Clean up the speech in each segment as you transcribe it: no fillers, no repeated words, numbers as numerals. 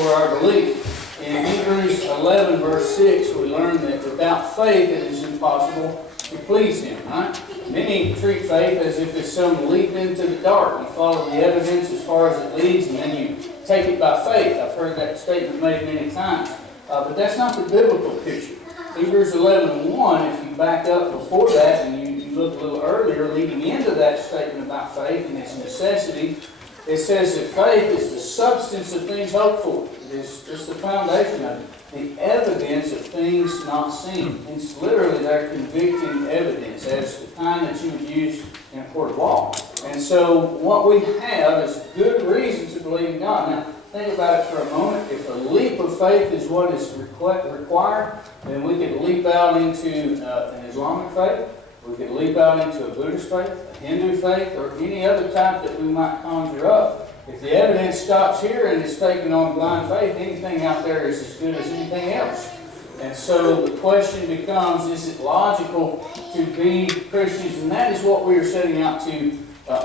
for our belief. In Hebrews 11, verse 6, we learn that without faith it is impossible to please Him, right? Many treat faith as if it's some leap into the dark. You follow the evidence as far as it leads, and then you take it by faith. I've heard that statement made many times. But that's not the biblical picture. Hebrews 11:1, if you back up before that and you look a little earlier, leading into that statement about faith and its necessity, it says that faith is the substance of things hoped for. It is just the foundation of it. The evidence of things not seen. It's literally their convicting evidence, as the kind that you would use in a court of law. And so what we have is good reason to believe in God. Now, think about it for a moment. If a leap of faith is what is required, then we could leap out into an Islamic faith. We could leap out into a Buddhist faith, a Hindu faith, or any other type that we might conjure up. If the evidence stops here and is taken on blind faith, anything out there is as good as anything else. And so the question becomes, is it logical to be Christians? And that is what we are setting out to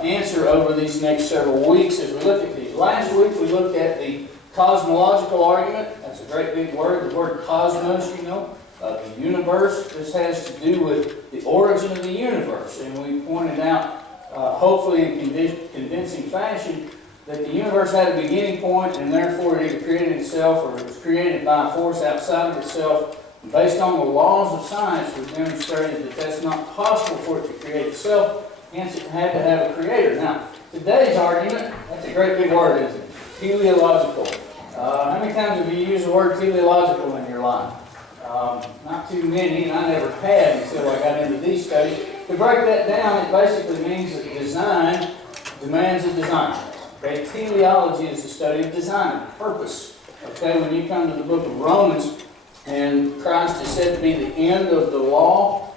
answer over these next several weeks as we look at these. Last week we looked at the cosmological argument. That's a great big word, the word cosmos, you know. The universe. This has to do with the origin of the universe. And we pointed out, hopefully in convincing fashion, that the universe had a beginning point, and therefore it either created itself or it was created by a force outside of itself. And based on the laws of science, we've demonstrated that that's not possible for it to create itself, hence it had to have a creator. Now, today's argument, that's a great big word, isn't it? Teleological. How many times have you used the word teleological in your life? Not too many, and I never had until I got into these studies. To break that down, it basically means that design demands a design. Okay, teleology is the study of design, purpose. Okay, when you come to the book of Romans, and Christ is said to be the end of the law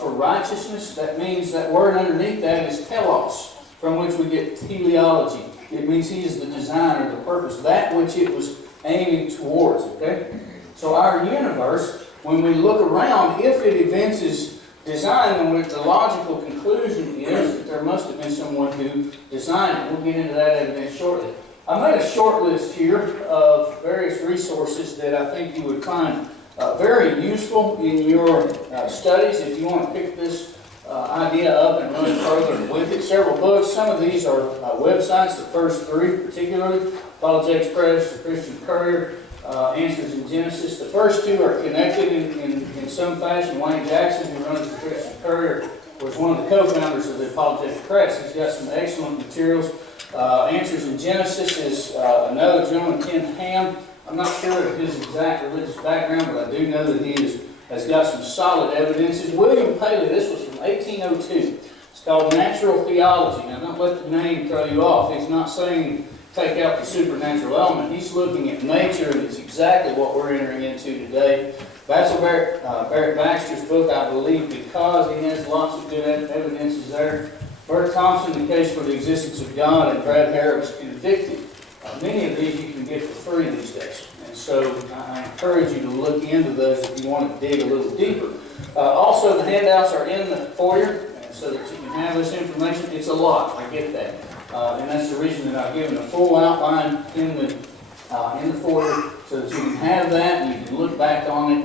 for righteousness, that means that word underneath that is telos, from which we get teleology. It means He is the designer, the purpose, that which it was aiming towards. Okay, so our universe, when we look around, if it evinces design, then the logical conclusion is that there must have been someone who designed it. We'll get into that evidence shortly. I made a short list here of various resources that I think you would find very useful in your studies if you want to pick this idea up and run further with it. Several books. Some of these are websites, the first three particularly, Apologetics Press, the Christian Courier, Answers in Genesis. The first two are connected in some fashion. Wayne Jackson, who runs the Christian Courier, was one of the co-founders of the Apologetics Press. He's got some excellent materials. Answers in Genesis is another gentleman, Ken Ham. I'm not sure of his exact religious background, but I do know that he has got some solid evidences. William Paley, this was from 1802. It's called Natural Theology. Now, don't let the name throw you off. He's not saying take out the supernatural element. He's looking at nature, and it's exactly what we're entering into today. That's Barrett Baxter's book, I believe, because he has lots of good evidences there. Bert Thompson, The Case for the Existence of God, and Brad Harrop's Convicted. Many of these you can get for free these days. And so I encourage you to look into those if you want to dig a little deeper. Also, the handouts are in the foyer, so that you can have this information. It's a lot, I get that. And that's the reason that I've given a full outline in the foyer, so that you can have that and you can look back on it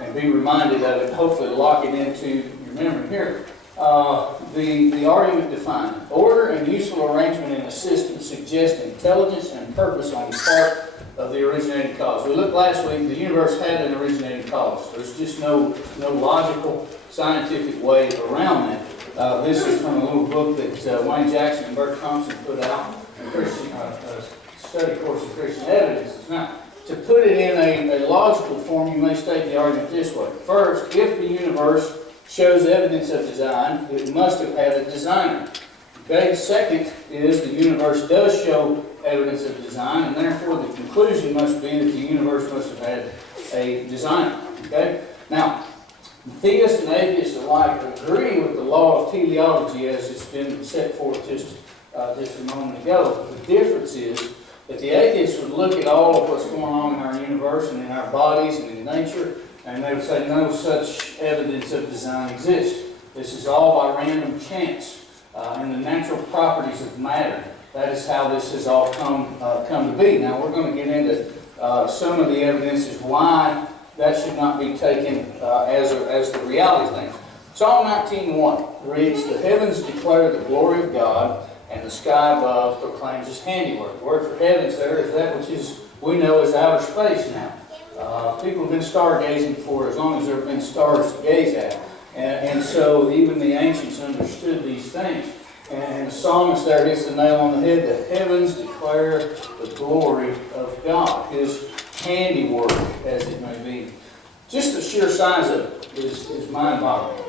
and be reminded of it, hopefully lock it into your memory here. The argument defined. Order and useful arrangement in a system suggest intelligence and purpose on the part of the originating cause. We looked last week, the universe had an originating cause. There's just no logical, scientific way around that. This is from a little book that Wayne Jackson and Bert Thompson put out, a study course of Christian evidences. Now, to put it in a logical form, you may state the argument this way. First, if the universe shows evidence of design, it must have had a designer. Okay? Second is the universe does show evidence of design, and therefore the conclusion must be that the universe must have had a designer. Okay? Now, theists and atheists alike agree with the law of teleology as it's been set forth just a moment ago. The difference is that the atheists would look at all of what's going on in our universe and in our bodies and in nature, and they would say no such evidence of design exists. This is all by random chance and the natural properties of matter. That is how this has all come to be. Now we're going to get into some of the evidences why that should not be taken as the reality thing. Psalm 19:1 reads, "The heavens declare the glory of God, and the sky above proclaims His handiwork." The word for heavens there is that which we know as outer space now. People have been stargazing for as long as there have been stars to gaze at. And so even the ancients understood these things. And the psalmist there hits the nail on the head. The heavens declare the glory of God, His handiwork, as it may be. Just the sheer size of it is mind-boggling.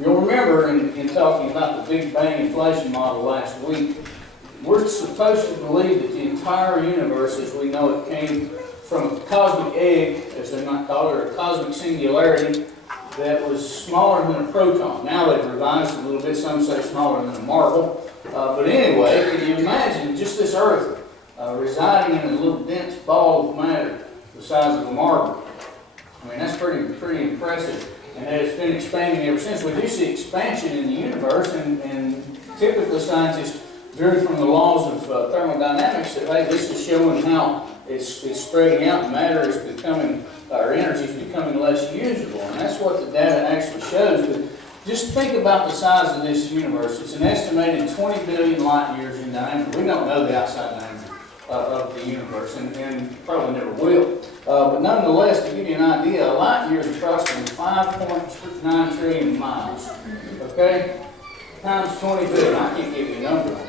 You'll remember in talking about the Big Bang inflation model last week, we're supposed to believe that the entire universe as we know it came from a cosmic egg, as they might call it, or a cosmic singularity that was smaller than a proton. Now they've revised it a little bit. Some say smaller than a marble. But anyway, can you imagine just this Earth residing in a little dense ball of matter the size of a marble? I mean, that's pretty impressive. And it's been expanding ever since. We do see expansion in the universe, and typically scientists drew from the laws of thermodynamics that, hey, this is showing how it's spreading out, and matter is becoming, or energy is becoming less usable. And that's what the data actually shows. But just think about the size of this universe. It's an estimated 20 billion light years in diameter. We don't know the outside diameter of the universe, and probably never will. But nonetheless, to give you an idea, a light year is approximately 5.9 trillion miles. Okay? Times 20 billion. I can't give you a number on that.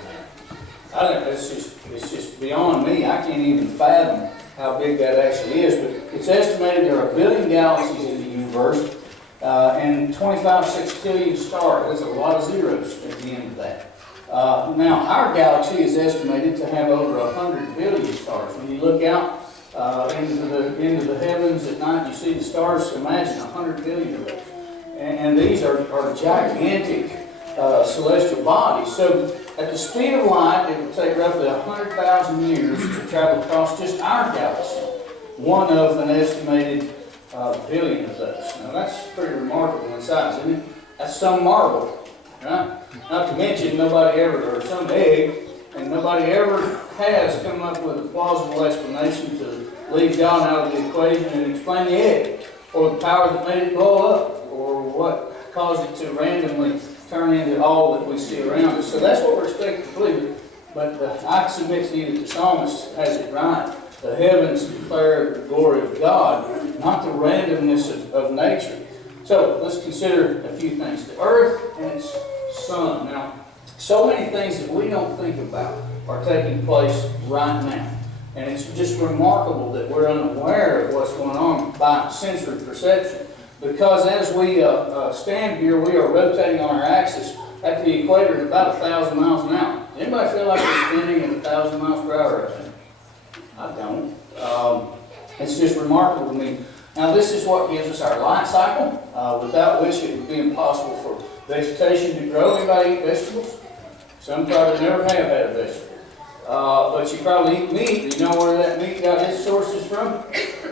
I think it's just beyond me. I can't even fathom how big that actually is. But it's estimated there are a billion galaxies in the universe and 25 sextillion stars. That's a lot of zeros at the end of that. Now, our galaxy is estimated to have over 100 billion stars. When you look out into the heavens at night, you see the stars. Imagine 100 billion of those. And these are gigantic celestial bodies. So at the speed of light, it would take roughly 100,000 years to travel across just our galaxy, one of an estimated billion of those. Now that's pretty remarkable in size, isn't it? That's some marble, right? Not to mention nobody ever, or some egg, and nobody ever has come up with a plausible explanation to leave God out of the equation and explain the egg, or the power that made it blow up, or what caused it to randomly turn into all that we see around us. So that's what we're expected to believe. But I submit to you that the psalmist has it right. The heavens declare the glory of God, not the randomness of nature. So let's consider a few things. The earth and its sun. Now, so many things that we don't think about are taking place right now. And it's just remarkable that we're unaware of what's going on by sensory perception. Because as we stand here, we are rotating on our axis at the equator at about 1,000 miles an hour. Anybody feel like we're spinning at 1,000 miles per hour right now? I don't. It's just remarkable to me. Now this is what gives us our light cycle, without which it would be impossible for vegetation to grow. Anybody eat vegetables? Some probably never have had a vegetable. But you probably eat meat. You know where that meat got its sources from?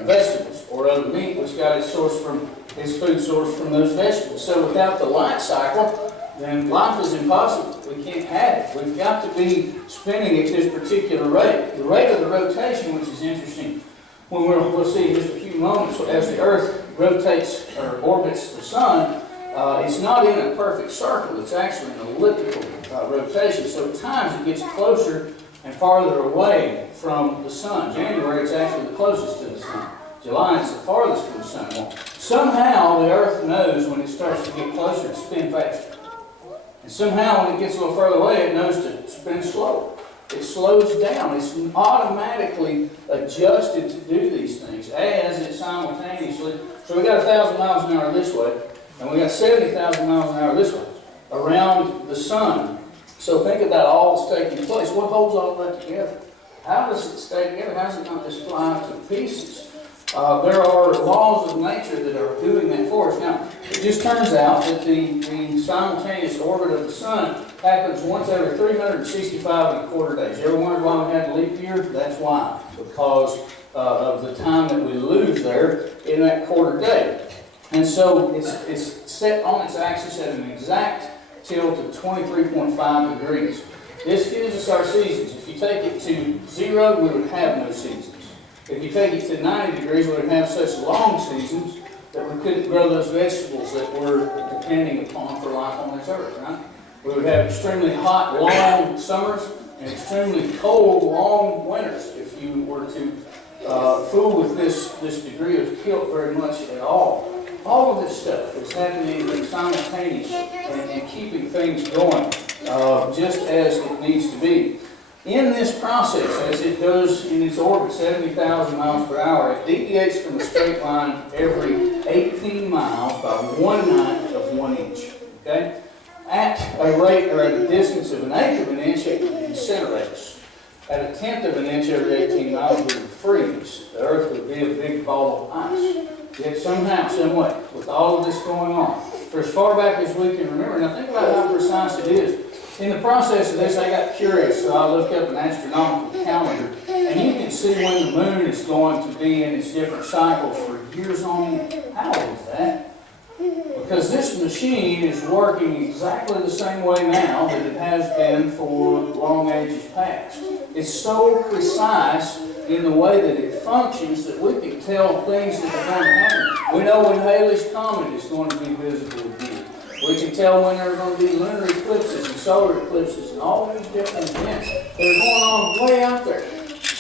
Vegetables. Or other meat which got its source from its food source from those vegetables. So without the light cycle, then life is impossible. We can't have it. We've got to be spinning at this particular rate. The rate of the rotation, which is interesting, when we'll see in just a few moments, as the Earth rotates or orbits the Sun, it's not in a perfect circle. It's actually an elliptical rotation. So at times it gets closer and farther away from the Sun. January, it's actually the closest to the Sun. July, it's the farthest from the Sun. Well, somehow the Earth knows when it starts to get closer to spin faster. And somehow when it gets a little further away, it knows to spin slower. It slows down. It's automatically adjusted to do these things as it simultaneously. So we got 1,000 miles an hour this way, and we got 70,000 miles an hour this way around the Sun. So think about all that's taking place. What holds all of that together? How does it stay together? How does it not just fly to pieces? There are laws of nature that are doing that for us. Now, it just turns out that the simultaneous orbit of the Sun happens once every 365 and a quarter days. You ever wondered why we had a leap year? That's why. Because of the time that we lose there in that quarter day. And so it's set on its axis at an exact tilt of 23.5 degrees. This gives us our seasons. If you take it to 0, we would have no seasons. If you take it to 90 degrees, we would have such long seasons that we couldn't grow those vegetables that we're depending upon for life on this earth, right? We would have extremely hot, long summers and extremely cold, long winters if you were to fool with this degree of kilt very much at all. All of this stuff is happening simultaneously and keeping things going just as it needs to be. In this process, as it goes in its orbit 70,000 miles per hour, it deviates from the straight line every 18 miles by 1/9 of 1 inch. Okay? At a rate or at a distance of 1/8 of an inch, it would incinerate. At 1/10 of an inch every 18 miles, it would freeze. The Earth would be a big ball of ice. Yet somehow, some way, with all of this going on, for as far back as we can remember, now think about how precise it is. In the process of this, I got curious, so I looked up an astronomical calendar, and you can see when the moon is going to be in its different cycles for years on end. How is that? Because this machine is working exactly the same way now that it has been for long ages past. It's so precise in the way that it functions that we can tell things that are going to happen. We know when Halley's Comet is going to be visible again. We can tell when there are going to be lunar eclipses and solar eclipses and all these different events that are going on way out there.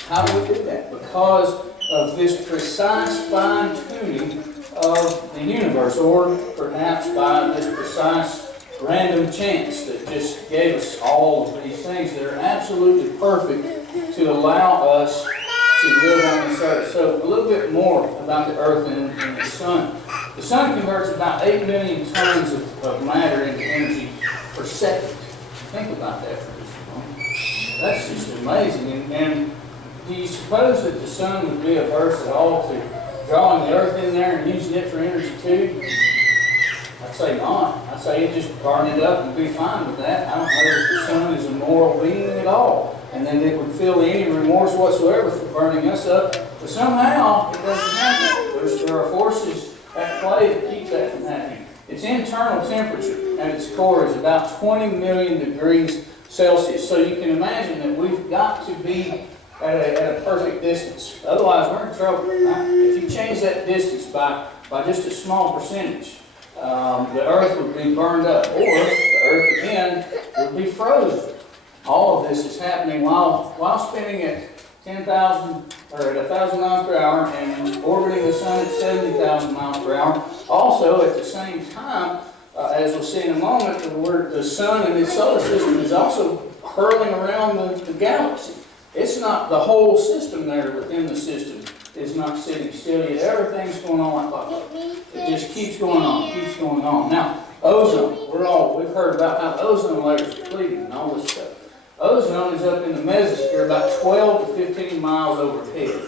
How do we do that? Because of this precise fine-tuning of the universe, or perhaps by this precise random chance that just gave us all of these things that are absolutely perfect to allow us to live on this earth. So a little bit more about the earth and the sun. The sun converts about 8 million tons of matter into energy per second. Think about that for just a moment. That's just amazing. And do you suppose that the sun would be averse at all to drawing the earth in there and using it for energy too? I'd say not. I'd say it'd just burn it up and be fine with that. I don't know if the sun is a moral being at all, and then it would feel any remorse whatsoever for burning us up. But somehow it doesn't happen. There are forces at play that keep that from happening. Its internal temperature at its core is about 20 million degrees Celsius. So you can imagine that we've got to be at a perfect distance. Otherwise, we're in trouble. Right? If you change that distance by just a small percentage, the earth would be burned up, or the earth again would be frozen. All of this is happening while spinning at 10,000 or at 1,000 miles per hour and orbiting the sun at 70,000 miles per hour. Also, at the same time, as we'll see in a moment, the sun and its solar system is also hurling around the galaxy. It's not the whole system there within the system is not sitting still yet. Everything's going on like that. It just keeps going on, keeps going on. Now, ozone. We've heard about how the ozone layer is depleting and all this stuff. Ozone is up in the mesosphere about 12 to 15 miles overhead.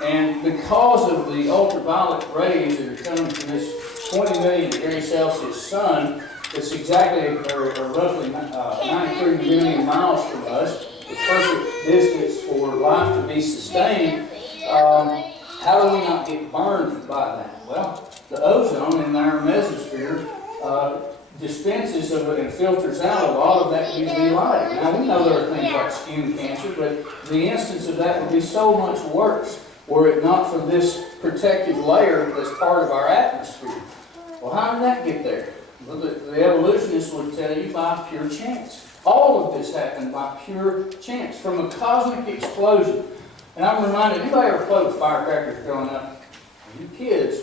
And because of the ultraviolet rays that are coming from this 20 million degrees Celsius sun, it's exactly or roughly 93 million miles from us, the perfect distance for life to be sustained. How do we not get burned by that? Well, the ozone in our mesosphere dispenses of it and filters out a lot of that UV light. Now, we know there are things like skin cancer, but the instance of that would be so much worse were it not for this protective layer that's part of our atmosphere. Well, how did that get there? Well, the evolutionists would tell you by pure chance. All of this happened by pure chance, from a cosmic explosion. And I'm reminded, anybody ever played with firecrackers growing up? You kids,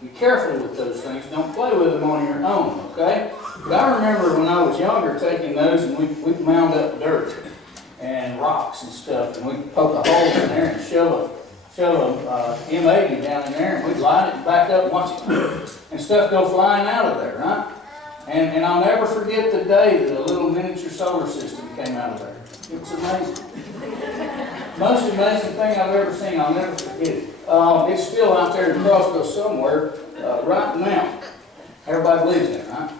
be careful with those things. Don't play with them on your own, okay? But I remember when I was younger taking those and we'd mound up dirt and rocks and stuff, and we'd poke a hole in there and shove a M80 down in there, and we'd light it and back up and watch it and stuff go flying out of there, right? And I'll never forget the day that a little miniature solar system came out of there. It was amazing. Most amazing thing I've ever seen. I'll never forget it. It's still out there in Crossville somewhere right now. Everybody believes that, right?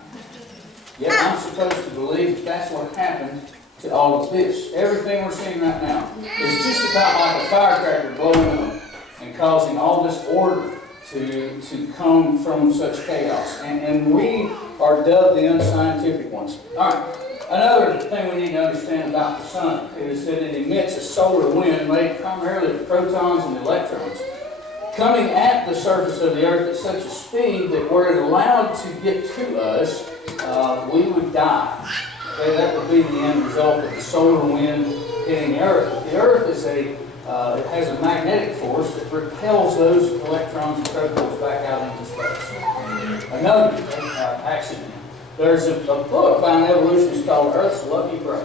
Yet I'm supposed to believe that that's what happened to all of this. Everything we're seeing right now is just about like a firecracker blowing up and causing all this order to come from such chaos. And we are dubbed the unscientific ones. All right. Another thing we need to understand about the sun is that it emits a solar wind made primarily of protons and electrons coming at the surface of the earth at such a speed that were it allowed to get to us, we would die. Okay, that would be the end result of the solar wind hitting the earth. But the earth is it has a magnetic force that repels those electrons and protons back out into space. Another accident. There's a book by an evolutionist called Earth's Lucky Break.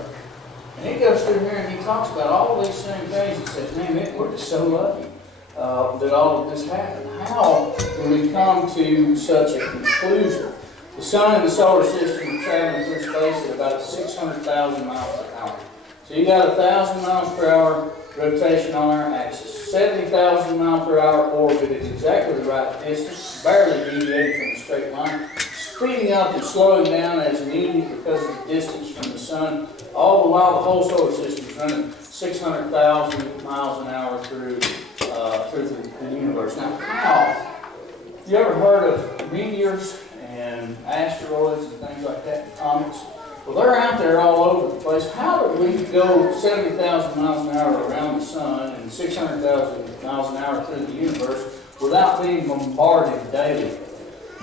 And he goes through here and he talks about all these same things and says, man, we're just so lucky that all of this happened. How did we come to such a conclusion? The sun and the solar system are traveling through space at about 600,000 miles per hour. So you got 1,000 miles per hour rotation on our axis, 70,000 miles per hour orbit at exactly the right distance, barely deviating from a straight line, speeding up and slowing down as needed because of the distance from the sun, all the while the whole solar system is running 600,000 miles an hour through the universe. Now, how? Have you ever heard of meteors and asteroids and things like that, and comets? Well, they're out there all over the place. How did we go 70,000 miles an hour around the sun and 600,000 miles an hour through the universe without being bombarded daily?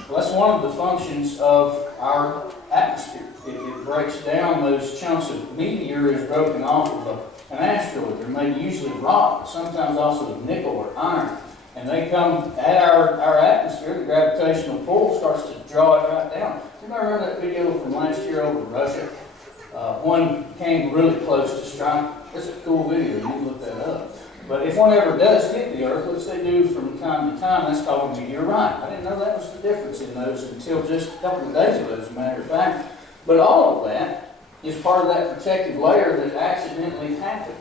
Well, that's one of the functions of our atmosphere. It breaks down those chunks of meteor is broken off of an asteroid. They're made usually of rock, sometimes also of nickel or iron. And they come at our atmosphere, the gravitational pull starts to draw it right down. You remember that video from last year over Russia? One came really close to strike. It's a cool video, you can look that up. But if one ever does hit the Earth, which they do from time to time, that's called a meteorite. I didn't know that was the difference in those until just a couple of days ago, as a matter of fact. But all of that is part of that protective layer that accidentally happened.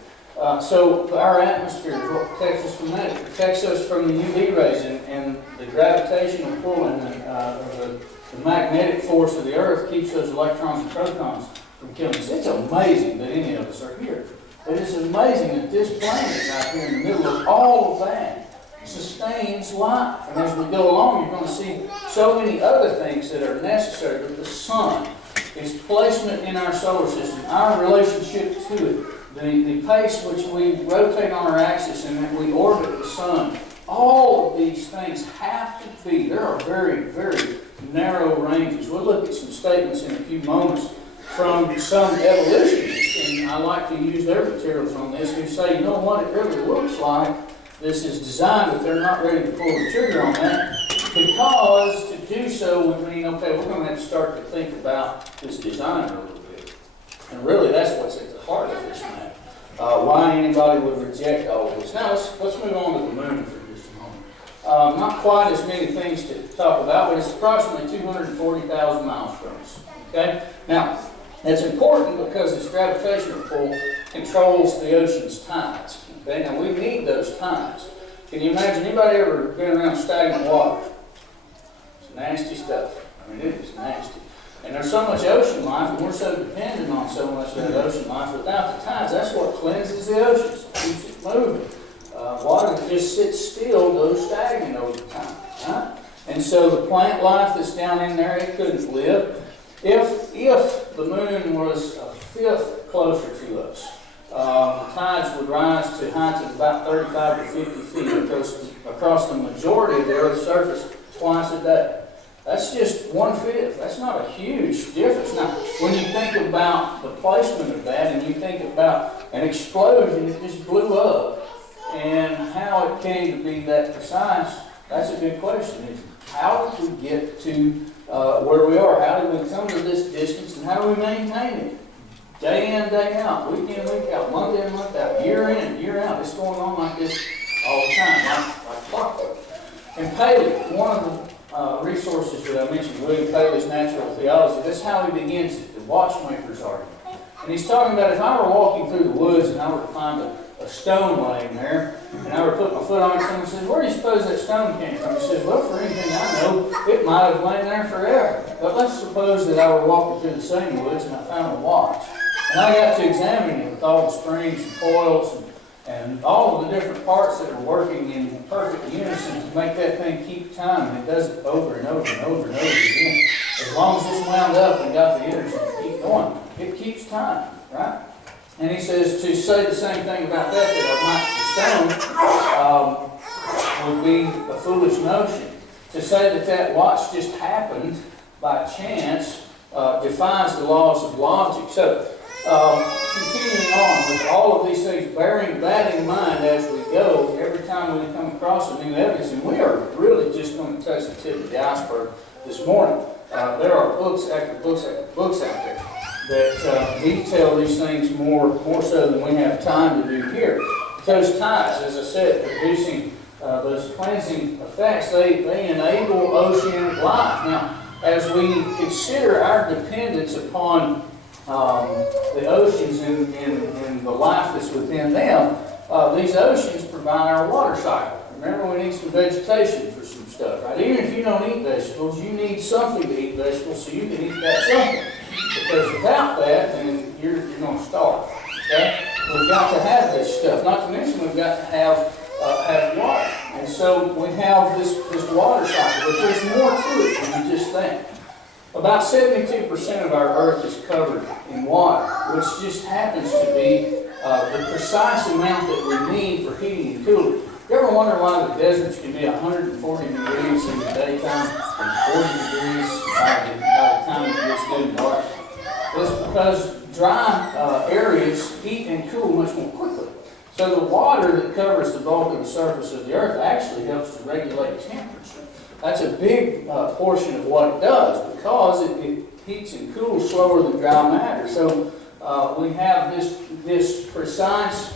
So our atmosphere is what protects us from that. It protects us from the UV rays and the gravitational pull and the magnetic force of the Earth keeps those electrons and protons from killing us. It's amazing that any of us are here. It is amazing that this planet right here in the middle of all of that sustains life. And as we go along, you're going to see so many other things that are necessary. But the sun, its placement in our solar system, our relationship to it, the pace which we rotate on our axis and that we orbit the sun, all of these things have to be, there are very, very narrow ranges. We'll look at some statements in a few moments from some evolutionists, and I like to use their materials on this, who say, you know what, it really looks like this is designed, but they're not ready to pull the trigger on that, because to do so would mean, okay, we're going to have to start to think about this design a little bit. And really, that's what's at the heart of this matter. Why anybody would reject all of this. Now, let's move on to the moon for just a moment. Not quite as many things to talk about, but it's approximately 240,000 miles from us. Okay? Now, that's important because its gravitational pull controls the ocean's tides. Okay? Now, we need those tides. Can you imagine anybody ever been around stagnant water? It's nasty stuff. I mean, it is nasty. And there's so much ocean life, and we're so dependent on so much of that ocean life. Without the tides, that's what cleanses the oceans, keeps it moving. Water that just sits still goes stagnant over time. Right? And so the plant life that's down in there, it couldn't live. If the moon was a fifth closer to us, the tides would rise to heights of about 35 to 50 feet across the majority of the Earth's surface twice a day. That's just 1/5. That's not a huge difference. Now, when you think about the placement of that and you think about an explosion that just blew up and how it came to be that precise, that's a good question. How did we get to where we are? How did we come to this distance and how do we maintain it? Day in, day out, week in, week out, month in, month out, year in, year out. It's going on like this all the time, like clockwork. And Paley, one of the resources that I mentioned, William Paley's Natural Theology, that's how he begins it, the watchmaker's argument. And he's talking about if I were walking through the woods and I were to find a stone laying there, and I were to put my foot on it, someone says, where do you suppose that stone came from? He says, well, for anything I know, it might have lain there forever. But let's suppose that I were walking through the same woods and I found a watch. And I got to examine it with all the springs and coils and all of the different parts that are working in perfect unison to make that thing keep time. And it does it over and over and over and over again. As long as it's wound up and got the energy to keep keep going. It keeps time, right? And he says to say the same thing about that of not the stone, would be a foolish notion. To say that watch just happened by chance defies the laws of logic. So, continuing on with all of these things, bearing that in mind as we go, every time we come across some new evidence, and we are really just going to touch the tip of the iceberg this morning. There are books after books after books out there that detail these things more so than we have time to do here. Those tides, as I said, producing those cleansing effects, they enable oceanic life. Now, as we consider our dependence upon the oceans and the life that's within them, these oceans provide our water cycle. Remember, we need some vegetation for some stuff, right? Even if you don't eat vegetables, you need something to eat vegetables so you can eat that something. Because without that, then you're going to starve. Okay? We've got to have this stuff. Not to mention, we've got to have water. And so we have this water cycle, but there's more to it than you just think. About 72% of our earth is covered in water, which just happens to be the precise amount that we need for heating and cooling. You ever wonder why the deserts can be 140 degrees in the daytime and 40 degrees by the time it gets good dark? It's because dry areas heat and cool much more quickly. So the water that covers the bulk of the surface of the earth actually helps to regulate temperature. That's a big portion of what it does, because it heats and cools slower than dry matter. So we have this precise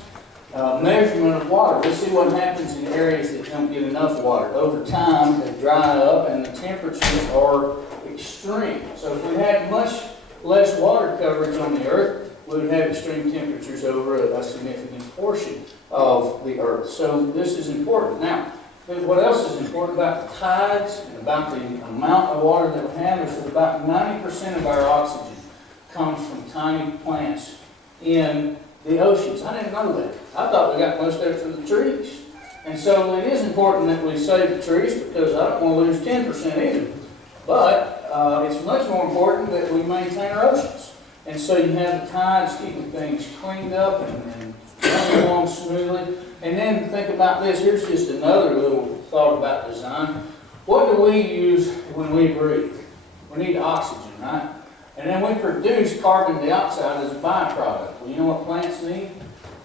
measurement of water. We see what happens in areas that don't get enough water. Over time, they dry up and the temperatures are extreme. So if we had much less water coverage on the earth, we would have extreme temperatures over a significant portion of the earth. So this is important. Now, what else is important about the tides and about the amount of water that we have is that about 90% of our oxygen comes from tiny plants in the oceans. I didn't know that. I thought we got most of it from the trees. And so it is important that we save the trees, because I don't want to lose 10% either. But it's much more important that we maintain our oceans. And so you have the tides keeping things cleaned up and running along smoothly. And then think about this. Here's just another little thought about design. What do we use when we breathe? We need oxygen, right? And then we produce carbon dioxide as a byproduct. Well, you know what plants need?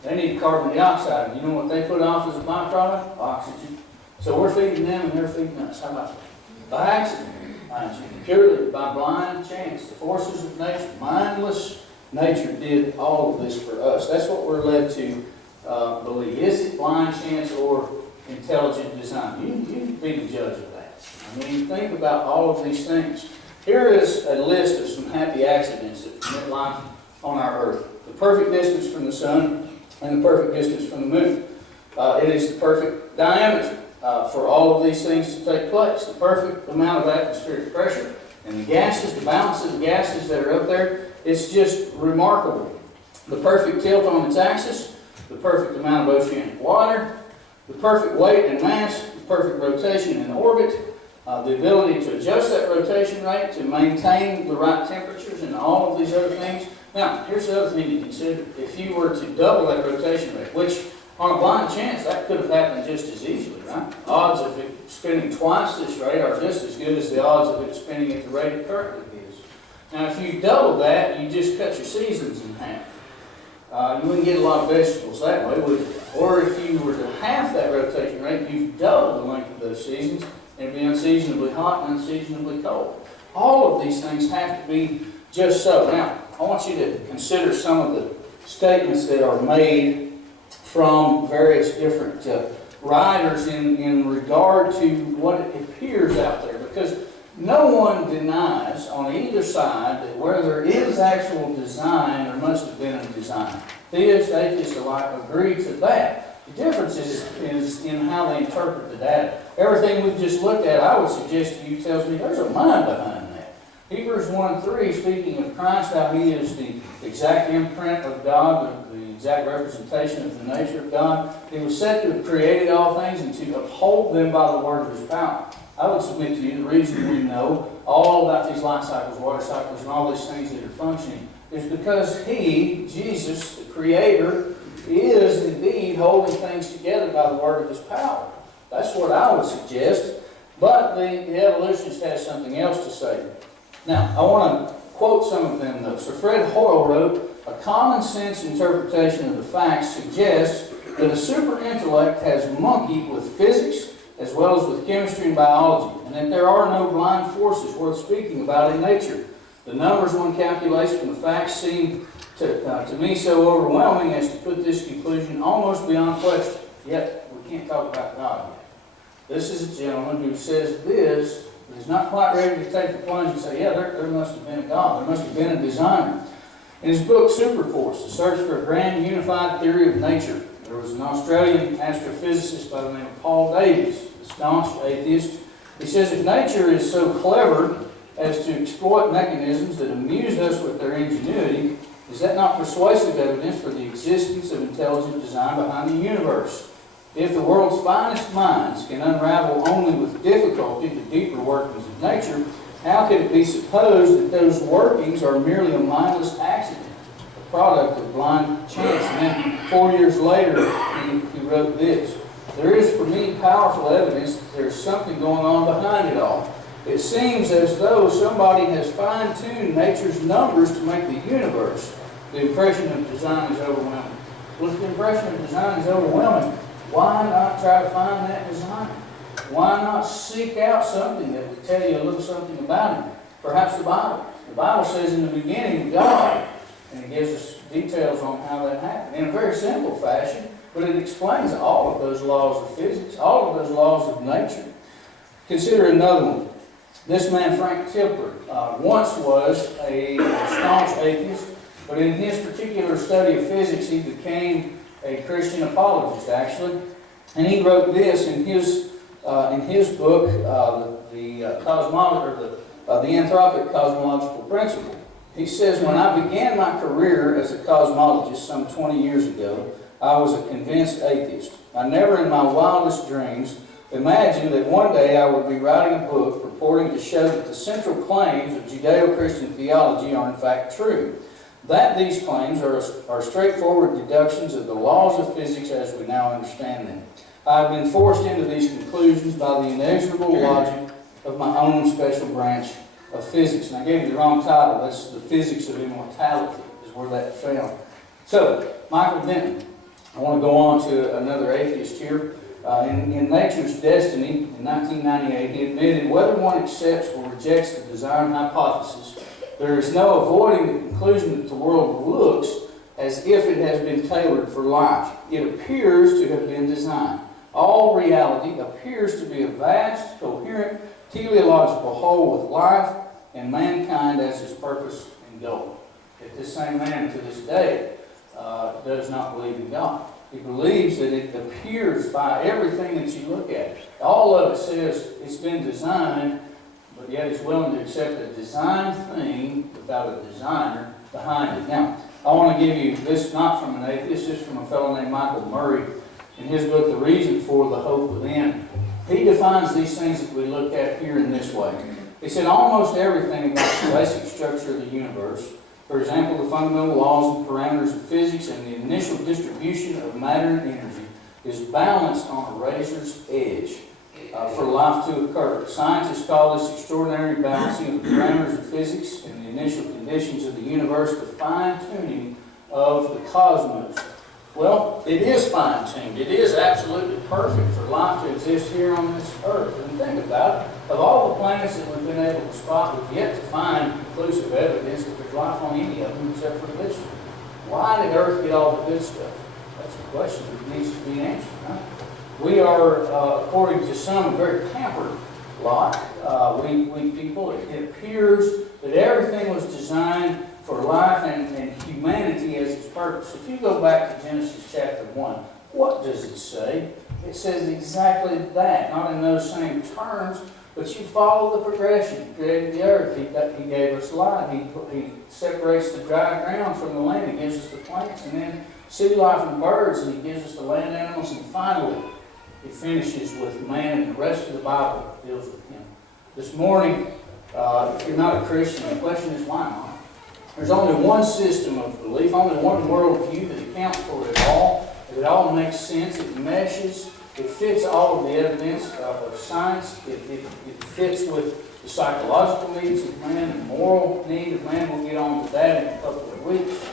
They need carbon dioxide. You know what they put off as a byproduct? Oxygen. So we're feeding them and they're feeding us. How about that? By accident, mind you. Purely by blind chance. The forces of nature, mindless nature, did all of this for us. That's what we're led to believe. Is it blind chance or intelligent design? You be the judge of that. I mean, think about all of these things. Here is a list of some happy accidents that permit life on our earth. The perfect distance from the sun and the perfect distance from the moon. It is the perfect diameter for all of these things to take place. The perfect amount of atmospheric pressure and the gases, the balance of the gases that are up there, it's just remarkable. The perfect tilt on its axis, the perfect amount of oceanic water, the perfect weight and mass, the perfect rotation in orbit, the ability to adjust that rotation rate to maintain the right temperatures and all of these other things. Now, here's the other thing to consider. If you were to double that rotation rate, which on a blind chance, that could have happened just as easily, right? Odds of it spinning twice this rate are just as good as the odds of it spinning at the rate it currently is. Now, if you double that, you just cut your seasons in half. You wouldn't get a lot of vegetables that way, would you? Or if you were to half that rotation rate, you've doubled the length of those seasons, and it'd be unseasonably hot and unseasonably cold. All of these things have to be just so. Now, I want you to consider some of the statements that are made from various different writers in regard to what it appears out there, because no one denies on either side that where there is actual design, there must have been a design. Theists, atheists alike agree to that. The difference is in how they interpret the data. Everything we've just looked at, I would suggest to you, tells me there's a mind behind that. Hebrews 1:3, speaking of Christ, how he is the exact imprint of God, the exact representation of the nature of God. He was said to have created all things and to uphold them by the word of his power. I would submit to you the reason we know all about these light cycles, water cycles, and all these things that are functioning is because He, Jesus, the Creator, is indeed holding things together by the word of His power. That's what I would suggest. But the evolutionist has something else to say. Now, I want to quote some of them, though. Sir Fred Hoyle wrote, "A common sense interpretation of the facts suggests that a super intellect has monkeyed with physics as well as with chemistry and biology, and that there are no blind forces worth speaking about in nature. The numbers one calculates from the facts seem to me so overwhelming as to put this conclusion almost beyond question. Yet, we can't talk about God yet." This is a gentleman who says this, but he's not quite ready to take the plunge and say, yeah, there must have been a God. There must have been a designer. In his book, Superforce, The Search for a Grand Unified Theory of Nature, there was an Australian astrophysicist by the name of Paul Davies, a staunch atheist. He says, if nature is so clever as to exploit mechanisms that amuse us with their ingenuity, is that not persuasive evidence for the existence of intelligent design behind the universe? If the world's finest minds can unravel only with difficulty the deeper workings of nature, how could it be supposed that those workings are merely a mindless accident, a product of blind chance? And then 4 years later, he wrote this, "There is for me powerful evidence that there is something going on behind it all. It seems as though somebody has fine-tuned nature's numbers to make the universe. The impression of design is overwhelming." Well, if the impression of design is overwhelming, why not try to find that designer? Why not seek out something that will tell you a little something about him? Perhaps the Bible. The Bible says in the beginning, God, and it gives us details on how that happened in a very simple fashion, but it explains all of those laws of physics, all of those laws of nature. Consider another one. This man, Frank Tipler, once was a staunch atheist, but in his particular study of physics, he became a Christian apologist, actually. And he wrote this in his book, the Anthropic Cosmological Principle. He says, "When I began my career as a cosmologist some 20 years ago, I was a convinced atheist. I never in my wildest dreams imagined that one day I would be writing a book purporting to show that the central claims of Judeo-Christian theology are in fact true. That these claims are straightforward deductions of the laws of physics as we now understand them. I have been forced into these conclusions by the inexorable logic of my own special branch of physics." And I gave you the wrong title. That's the physics of immortality is where that fell. So, Michael Denton. I want to go on to another atheist here. In Nature's Destiny, in 1998, he admitted whether one accepts or rejects the design hypothesis, there is no avoiding the conclusion that the world looks as if it has been tailored for life. It appears to have been designed. All reality appears to be a vast, coherent, teleological whole with life and mankind as its purpose and goal. Yet this same man to this day does not believe in God. He believes that it appears by everything that you look at. All of it says it's been designed, but yet he's willing to accept a designed thing without a designer behind it. Now, I want to give you this not from an atheist, this is from a fellow named Michael Murray. In his book, The Reason for the Hope Within, he defines these things that we look at here in this way. He said almost everything about the basic structure of the universe, for example, the fundamental laws and parameters of physics and the initial distribution of matter and energy, is balanced on a razor's edge for life to occur. Scientists call this extraordinary balancing of the parameters of physics and the initial conditions of the universe the fine-tuning of the cosmos. Well, it is fine-tuned. It is absolutely perfect for life to exist here on this earth. And think about it. Of all the planets that we've been able to spot, we've yet to find conclusive evidence that there's life on any of them except for this one. Why did Earth get all the good stuff? That's a question that needs to be answered. Right? We are, according to some, a very pampered lot. We people, it appears that everything was designed for life and humanity as its purpose. If you go back to Genesis chapter 1, what does it say? It says exactly that, not in those same terms, but you follow the progression. He created the earth. He gave us life. He separates the dry ground from the land. He gives us the plants, and then sea life and birds, and he gives us the land animals, and finally, it finishes with man, and the rest of the Bible deals with him. This morning, if you're not a Christian, the question is why not? There's only one system of belief, only one worldview that accounts for it all. It all makes sense, it meshes, it fits all of the evidence of science, it fits with the psychological needs of man, the moral need of man. We'll get on to that in a couple of weeks.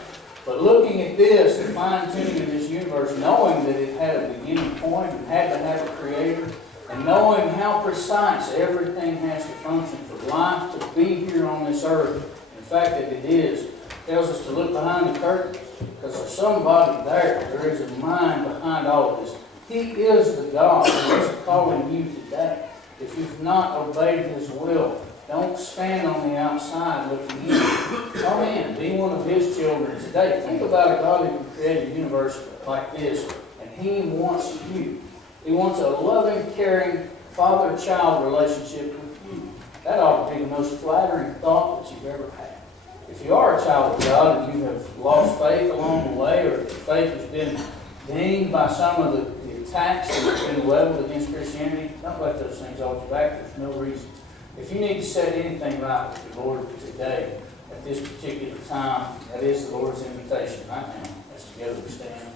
But looking at this, the fine-tuning of this universe, knowing that it had a beginning point and had to have a creator, and knowing how precise everything has to function for life to be here on this earth, the fact that it is, tells us to look behind the curtain, because there's somebody there. There is a mind behind all of this. He is the God who is calling you today. If you've not obeyed His will, don't stand on the outside looking in. Come in, be one of His children today. Think about a God who can create a universe like this, and He wants you. He wants a loving, caring, father-child relationship with you. That ought to be the most flattering thought that you've ever had. If you are a child of God and you have lost faith along the way, or if your faith has been dinged by some of the attacks that have been leveled against Christianity, don't let those things hold you back. There's no reason. If you need to set anything right with the Lord today, at this particular time, that is the Lord's invitation right now. Let's together we stand.